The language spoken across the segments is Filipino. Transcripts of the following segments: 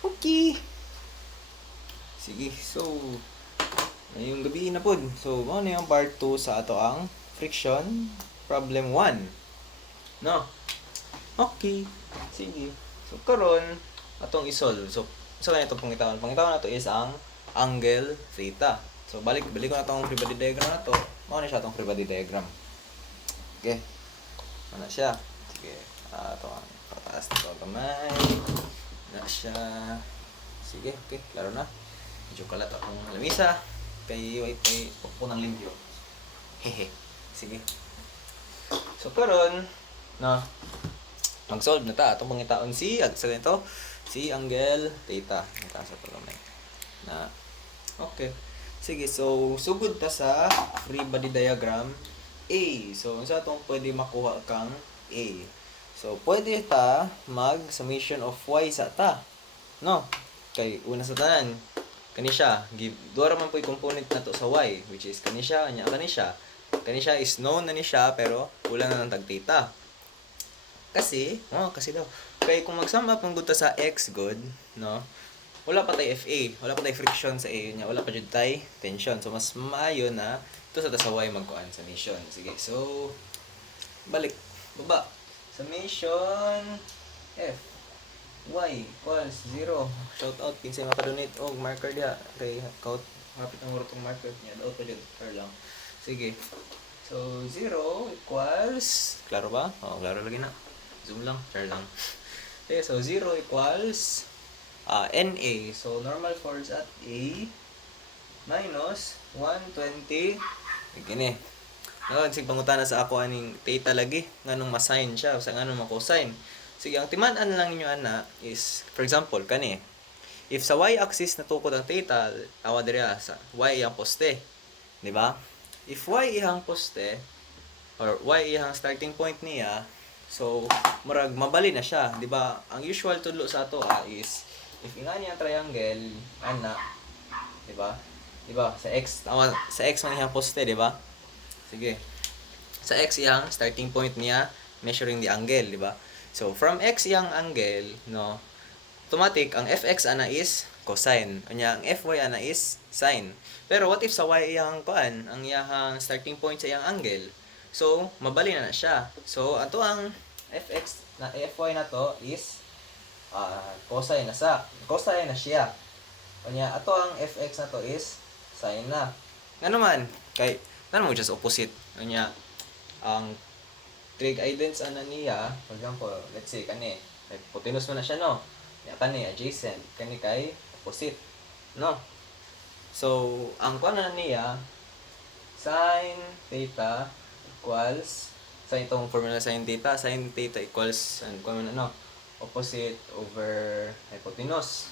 Okay. Sige, so ngayong gabi na pod. So, mao na yung part 2 sa ato ang friction problem 1. No? Okay. Sige. So, karon atong isolve. So, sa kanito pangitawan. Pangitawan nato is ang angle theta. So, balik ko na itong free body diagram na to. Mao na siya itong free body diagram. Okay. Ano siya? Sige. Ito ang pataas na ito kamay. Na siya. Sige, okay. Klaro na. Medyo kalat akong lamisa. Kay punang limpyo. Hehe. Sige. So, karon na mag-solve na ta. Itong pangitaon si angle theta. Ita sa pagkamay. Na, okay. Sige, so, sugod ta sa free body diagram A. So, sa itong pwede makuha kang A. So, pwede ta mag-summation of y sa ta. No? Kay, una sa tanan, kani siya, duwa man po yung component na to sa y, which is kani siya, kani siya is known na ni siya, pero wala na ng tag theta. Kasi daw, kay kung mag-sum up ng guta sa x good, no? Wala pa tay FA, wala pa tay friction sa A niya, wala pa jud tay tension. So mas maayo na ito sa y magkuan summation. Sige, so balik baba. Summation F y equals 0. Shout out kinsay maka-donate og marker dia kay count hapit ang rotong marker niya. Daot pa jud lang. Sige. So 0 equals klaro ba? Klaro lagi na. Zoom lang, share lang. Okay, so 0 equals NA. So, normal force at A minus 120. Gini. Ngayon, sig pangutana sa ako aning theta lagi. Nganong ma-sin siya. O sa nganong ma-cosine. Sige, ang timaan lang ninyo ana is, for example, kani. If sa y-axis natukod ang theta, awa dira sa y iyang poste. Di ba? If y iyang poste, or y iyang starting point niya, so, murag mabali na siya. Di ba? Ang usual tudlo sa ato is, if ingani ang triangle, ana, di ba? Di ba? Sa x man iyang poste, di ba? Sige. Sa x iyang starting point niya, measuring the angle, di ba? So, from x iyang angle, no, automatic, ang fx ana is cosine. Unya, ang fy ana is sine. Pero what if sa y iyang kuan, ang iyang starting point sa iyang angle? So, mabali na siya. So, ato ang fx na fy na to is cosine na siya. Kanya ato ang fx na to is sine na. Nga naman, kay mo just opposite. Kanya ang trig idents ana niya, for example, let's say kani, hypotenuse mo na siya no. Ya kani adjacent, kani kay opposite, no. So, ang kuan na niya sin theta equals sa itong formula sin theta equals opposite over hypotenuse.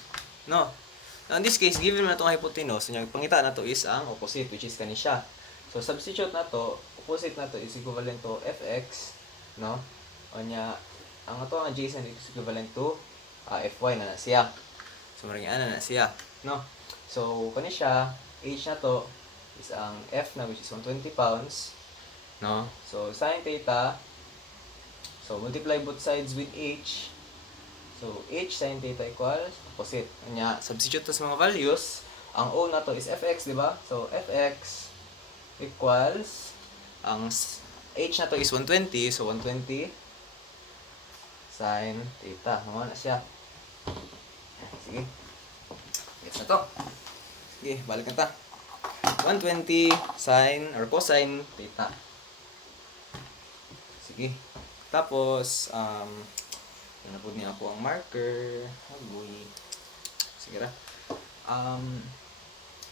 No? Now, in this case, given na itong hypotenuse, yung pangita na to is ang opposite, which is kani siya. So, substitute na to, opposite na to is equivalent to fx, no? O niya, ang ito ang adjacent is equivalent to fy na siya. So, maraming na siya, no? So, kani siya, h na to is ang f na, which is 120 pounds, no? So, sin theta, so, multiply both sides with h. So, h sin theta equals opposite. Kanya, substitute to sa mga values. Ang O na to is fx, di ba? So, fx equals, ang h na to is 120. So, 120 sin theta. Mga na siya. Sige. Gets na to. Sige, balik na ta. 120 sin or cosine theta. Sige. Tapos, napod niya ako ang marker. Hagoy. Sige ra.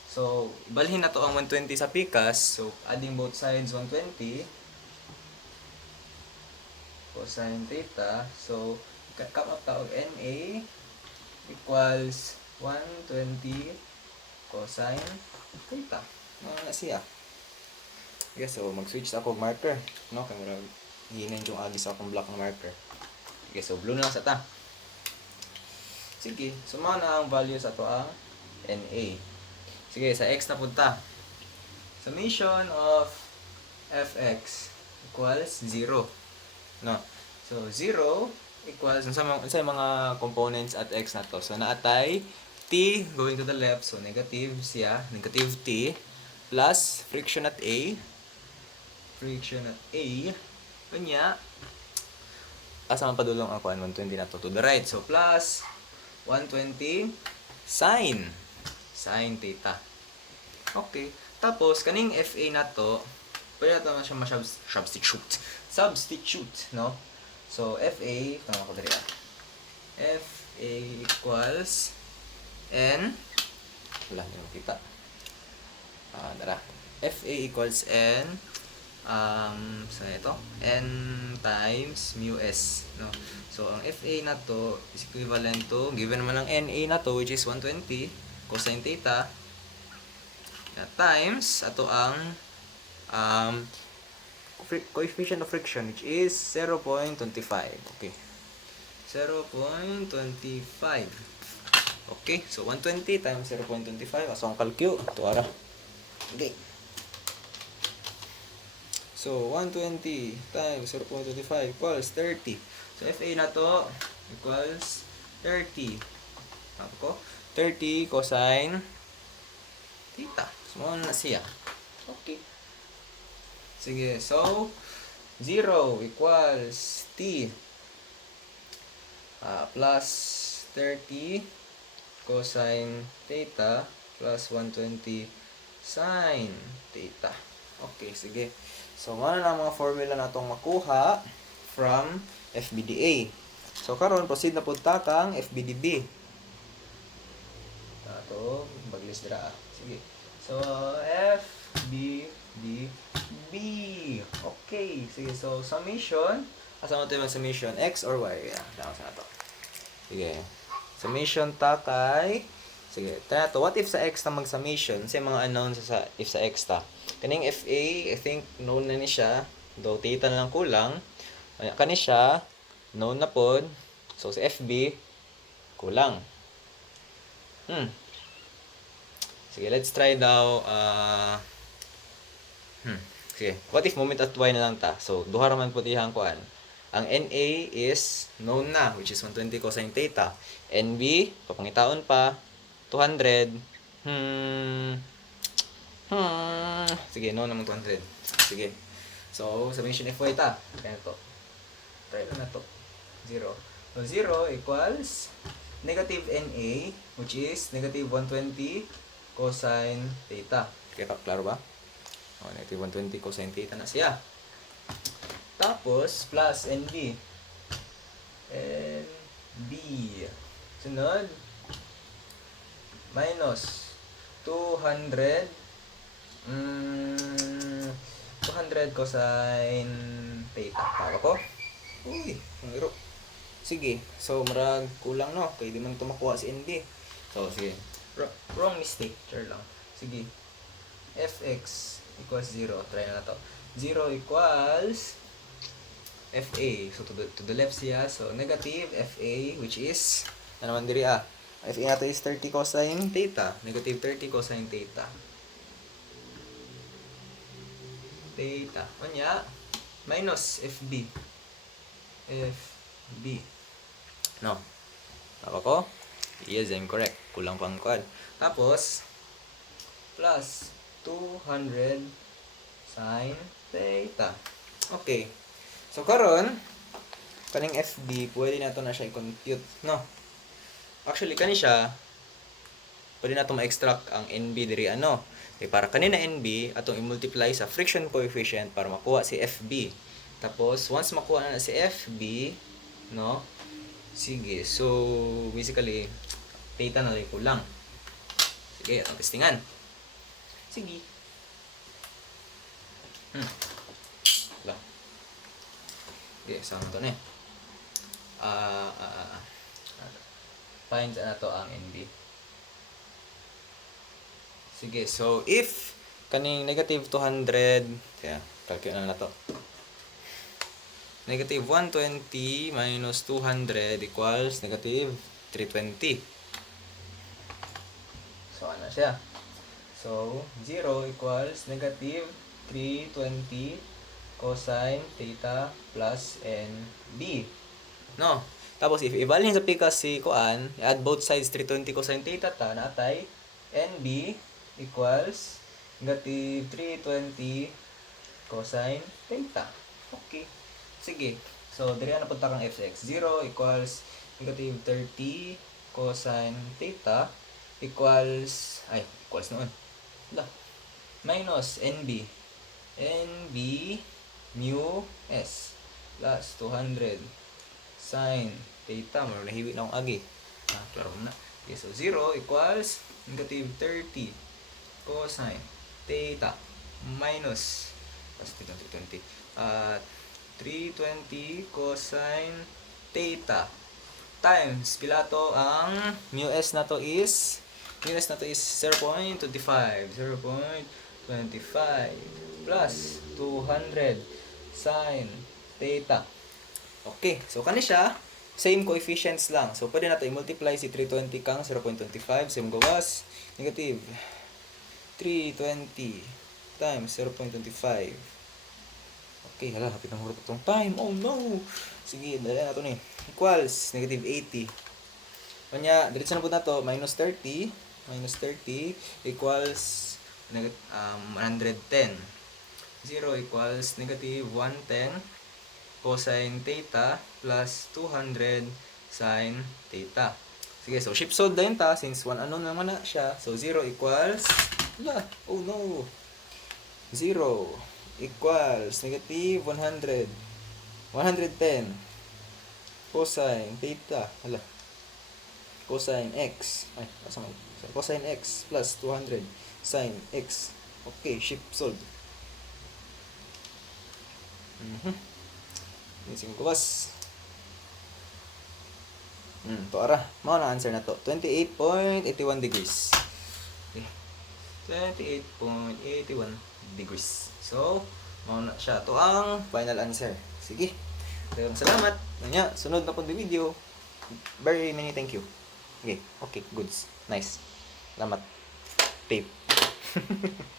So, ibalhin na to ang 120 sa pikas. So, adding both sides 120. Cosine theta. So, come up ta og NA equals 120 cosine theta. Na siya. Okay, so mag-switch ako og marker. No, kay mura hinin yung agis akong black na marker. Okay, so blue na lang sa ta. Sige, suma na ang value sa to ang NA. Sige, sa x na punta. Summation of fx equals 0. No. So 0 equals sa mga components at x na to. So naatay t going to the left, so negative siya, negative t plus friction at A. Friction at A. Kanya asa man padulong ang 120 na to the right. So plus 120 sin theta. Okay. Tapos kaning FA na to, pwede naman siya substitute, no? So FA, tama ko dali. FA equals N, wala niyo makita. Dara. FA equals N so ito, N times mu S, no? So ang FA na to is equivalent to, given naman ang NA na to which is 120 cosine theta times ato ang coefficient of friction which is 0.25. Okay. 0.25. Okay, so 120 times 0.25 aso ang calcu to ara. Okay. So 120 times 0.25 equals 30. So FA na to equals 30. Ano ko? 30 cosine theta. So na siya. Okay. Sige, so 0 equals t plus 30 cosine theta plus 120 sin theta. Okay, sige. So, ano na mga formula na itong makuha from FBDA. So, karon proceed na po kang FBDB. Ito, baglis dira. Sige. So, FBDB. Okay. Sige, so summation. Asa mo ito yung summation? X or Y? Yan, tama sa ito. Sige. Summation ta kay... Sige, tayo to. What if sa X na mag-summation? Sa mga unknown sa if sa X ta. Kaning FA, I think known na ni siya. Though theta na lang kulang. Kani siya, known na pod. So sa FB, kulang. Sige, let's try daw. Sige, what if moment at Y na lang ta? So, duha raman po tihang kuan. Ang NA is known na, which is 120 cosine theta. NB, papangitaon pa, 200. Sige, known naman 200. Sige. So, summation FY ta. Kaya to. Try lang na to. 0. So, 0 equals negative NA, which is negative 120 cosine theta. Kaya klaro ba? Negative 120 cosine theta na siya. Tapos, plus NB. NB. Sunod, minus 200 cosine theta. Tama ko? Uy, mayro. Sige. So, marag kulang, no? Kaya di man ito makuha si NB. So, sige. Wrong mistake. Sure lang. Sige. Fx equals 0. Try na to. 0 equals FA. So, to the left siya. So, negative FA, which is, ano naman diri FA nato is 30 cosine theta. Negative 30 cosine theta. Theta. Kanya, minus FB. FB. No. Tama ko? Yes, I'm correct. Kulang pang kuan. Tapos, plus 200 sin theta. Okay. So, karon kaning FB, pwede na to na siya i-compute, no? Actually, kani siya, pwede na to ma-extract ang NB diri ano. Okay, para kanina NB, atong i-multiply sa friction coefficient para makuha si FB. Tapos, once makuha na si FB, no? Sige, so, basically, theta na rin kulang. Sige, ang testingan. Sige. Wala. Okay, saan ito na eh. Find na to ang NB. Sige, so if kaning negative 200, kaya calculate na to. Negative 120 minus 200 equals negative 320. So, ano siya? So, 0 equals negative 320 cosine theta plus NB. No? Tapos, if ibalhin sa pikas si Kuan, add both sides 320 cosine theta ta, na atay, NB equals negative 320 cosine theta. Okay. Sige. So, diri na punta kang fx. 0 equals negative 30 cosine theta equals noon. Minus NB. NB mu S plus 200 sine theta. Maroon nahiwi na akong agi. Klaro na. Okay, so 0 equals negative 30 cosine theta minus plus 320 320 cosine theta times pilato ang mu s na to is 0.25 plus 200 sine theta. Okay, so kani siya same coefficients lang. So pwede nato i-multiply si 320 kang 0.25 same gawas negative 320 times 0.25. Okay, hala, hapit na hurot itong time. Oh no! Sige, dali na ito ni. Equals negative 80. Kanya, diretso na po na to, minus 30 equals 110. 0 equals negative 110 cosine theta plus 200 sine theta. Sige, so shift solve na yun ta, since 1 unknown naman na siya. So 0 equals, oh no! 0 equals negative 110 cosine theta, cosine x, cosine x plus 200 sine x. Okay, shift solve. Ising kuwas. To ara, mao na answer na to. 28.81 degrees. Okay. 28.81 degrees. So, mao na siya. To ang final answer. Sige. Daghang salamat. Nya, sunod na pud video. Very many thank you. Okay, goods. Nice. Salamat. Tape.